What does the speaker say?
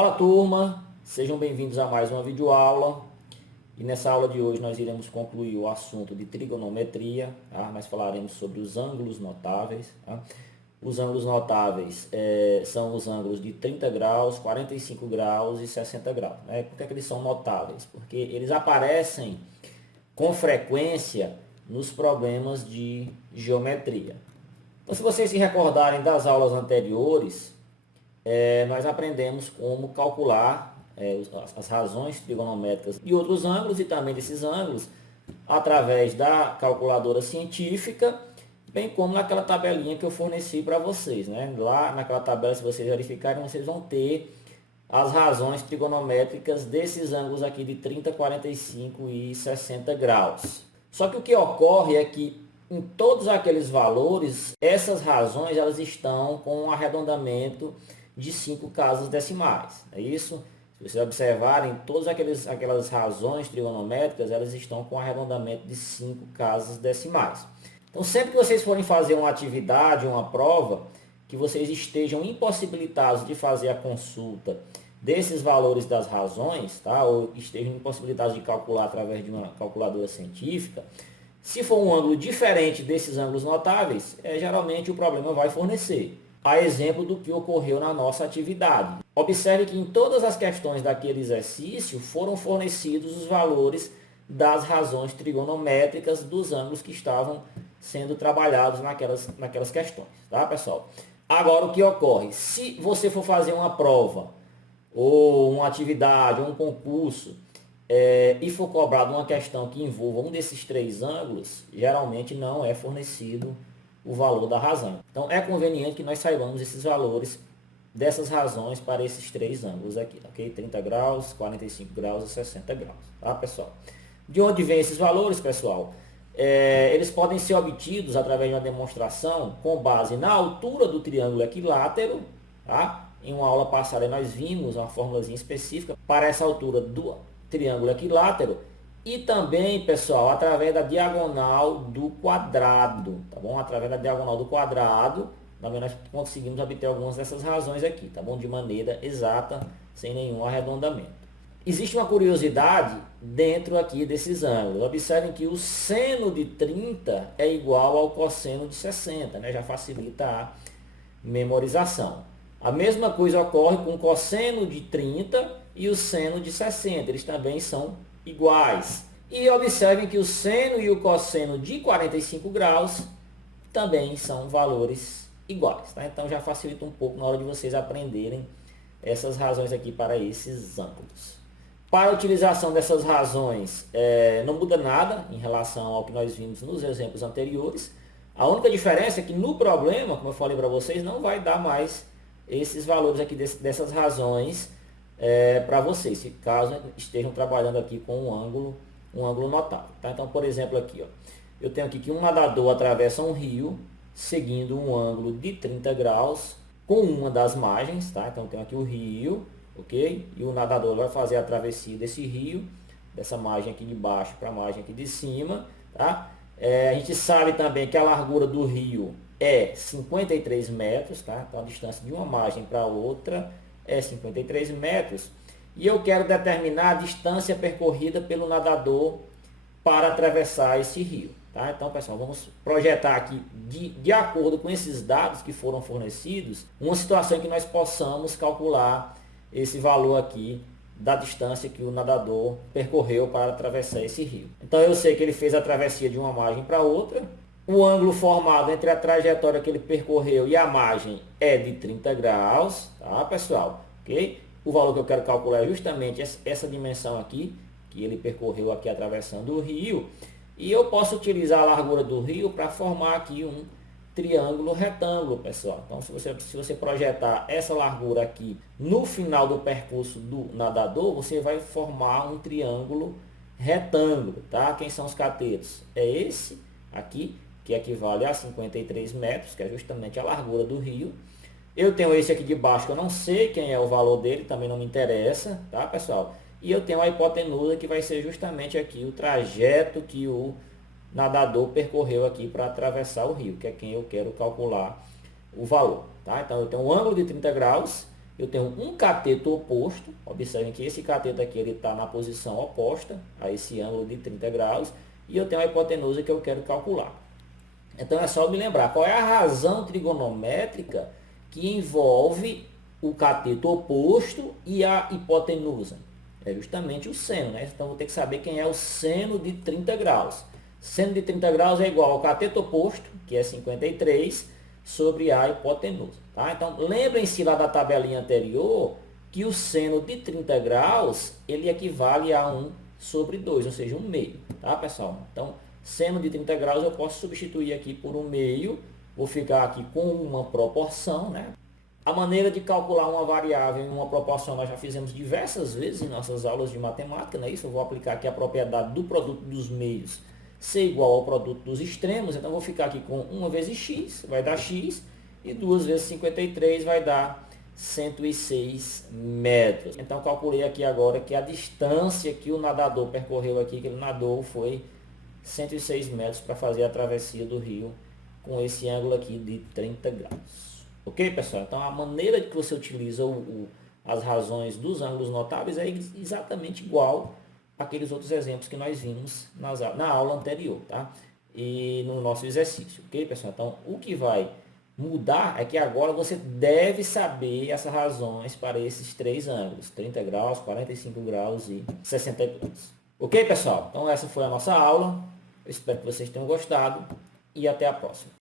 Fala turma, sejam bem-vindos a mais uma videoaula. E nessa aula de hoje nós iremos concluir o assunto de trigonometria, tá? Nós falaremos sobre os ângulos notáveis, tá? Os ângulos notáveis são os ângulos de 30 graus, 45 graus e 60 graus. Né? Por que é que eles são notáveis? Porque eles aparecem com frequência nos problemas de geometria. Então, se vocês se recordarem das aulas anteriores, nós aprendemos como calcular as razões trigonométricas de outros ângulos e também desses ângulos através da calculadora científica, bem como naquela tabelinha que eu forneci para vocês, né? Lá naquela tabela, se vocês verificarem, vocês vão ter as razões trigonométricas desses ângulos aqui de 30, 45 e 60 graus. Só que o que ocorre é que em todos aqueles valores, essas razões elas estão com um arredondamento de 5 casas decimais. É isso? Se vocês observarem, todas aquelas razões trigonométricas, elas estão com arredondamento de 5 casas decimais. Então, sempre que vocês forem fazer uma atividade, uma prova, que vocês estejam impossibilitados de fazer a consulta desses valores das razões, tá? Ou estejam impossibilitados de calcular através de uma calculadora científica, se for um ângulo diferente desses ângulos notáveis, geralmente o problema vai fornecer. A exemplo do que ocorreu na nossa atividade. Observe que em todas as questões daquele exercício foram fornecidos os valores das razões trigonométricas dos ângulos que estavam sendo trabalhados naquelas questões, tá, pessoal? Agora, o que ocorre? Se você for fazer uma prova, ou uma atividade, ou um concurso, e for cobrado uma questão que envolva um desses três ângulos, geralmente não é fornecido o valor da razão. Então, é conveniente que nós saibamos esses valores dessas razões para esses três ângulos aqui, ok? 30 graus, 45 graus e 60 graus, tá, pessoal? De onde vêm esses valores, pessoal? Eles podem ser obtidos através de uma demonstração com base na altura do triângulo equilátero, tá? Em uma aula passada nós vimos uma formulazinha específica para essa altura do triângulo equilátero. E também, pessoal, através da diagonal do quadrado, tá bom? Através da diagonal do quadrado, também nós conseguimos obter algumas dessas razões aqui, tá bom? De maneira exata, sem nenhum arredondamento. Existe uma curiosidade dentro aqui desses ângulos. Observem que o seno de 30 é igual ao cosseno de 60, né? Já facilita a memorização. A mesma coisa ocorre com o cosseno de 30 e o seno de 60. Eles também são iguais. E observem que o seno e o cosseno de 45 graus também são valores iguais. Tá? Então já facilita um pouco na hora de vocês aprenderem essas razões aqui para esses ângulos. Para a utilização dessas razões, não muda nada em relação ao que nós vimos nos exemplos anteriores. A única diferença é que no problema, como eu falei para vocês, não vai dar mais esses valores aqui dessas razões para vocês, caso estejam trabalhando aqui com um ângulo notável. Tá? Então, por exemplo, aqui, ó, eu tenho aqui que um nadador atravessa um rio seguindo um ângulo de 30 graus com uma das margens. Tá? Então, eu tenho aqui o rio, ok? E o nadador vai fazer a travessia desse rio, dessa margem aqui de baixo para a margem aqui de cima. Tá? A gente sabe também que a largura do rio é 53 metros. Tá? Então, a distância de uma margem para outra é 53 metros, e eu quero determinar a distância percorrida pelo nadador para atravessar esse rio. Tá? Então, pessoal, vamos projetar aqui, de acordo com esses dados que foram fornecidos, uma situação em que nós possamos calcular esse valor aqui da distância que o nadador percorreu para atravessar esse rio. Então, eu sei que ele fez a travessia de uma margem para outra. O ângulo formado entre a trajetória que ele percorreu e a margem é de 30 graus, tá, pessoal? Ok? O valor que eu quero calcular é justamente essa dimensão aqui, que ele percorreu aqui atravessando o rio. E eu posso utilizar a largura do rio para formar aqui um triângulo retângulo, pessoal. Então, se você projetar essa largura aqui no final do percurso do nadador, você vai formar um triângulo retângulo, tá? Quem são os catetos? É esse aqui, que equivale a 53 metros, que é justamente a largura do rio. Eu tenho esse aqui de baixo, que eu não sei quem é o valor dele, também não me interessa, tá, pessoal? E eu tenho a hipotenusa, que vai ser justamente aqui o trajeto que o nadador percorreu aqui para atravessar o rio, que é quem eu quero calcular o valor, tá? Então, eu tenho um ângulo de 30 graus eu tenho um cateto oposto. Observem que esse cateto aqui ele está na posição oposta a esse ângulo de 30 graus. E eu tenho a hipotenusa que eu quero calcular. Então é só me lembrar qual é a razão trigonométrica que envolve o cateto oposto e a hipotenusa. É justamente o seno, né? Então vou ter que saber quem é o seno de 30 graus. Seno de 30 graus é igual ao cateto oposto, que é 53, sobre a hipotenusa. Tá? Então lembrem-se lá da tabelinha anterior que o seno de 30 graus ele equivale a 1 sobre 2, ou seja, 1/2. Tá, pessoal? Então, seno de 30 graus eu posso substituir aqui por 1/2. Vou ficar aqui com uma proporção, né? A maneira de calcular uma variável em uma proporção nós já fizemos diversas vezes em nossas aulas de matemática, não é isso? Eu vou aplicar aqui a propriedade do produto dos meios ser igual ao produto dos extremos. Então, vou ficar aqui com 1 vezes x, vai dar x, e 2 vezes 53 vai dar 106 metros. Então, calculei aqui agora que a distância que o nadador percorreu aqui, que ele nadou, foi 106 metros para fazer a travessia do rio com esse ângulo aqui de 30 graus. Ok, pessoal? Então, a maneira que você utiliza as razões dos ângulos notáveis é exatamente igual àqueles outros exemplos que nós vimos na aula anterior, tá? E no nosso exercício, ok, pessoal? Então, o que vai mudar é que agora você deve saber essas razões para esses três ângulos, 30 graus, 45 graus e 60 graus. Ok, pessoal? Então essa foi a nossa aula. Eu espero que vocês tenham gostado e até a próxima.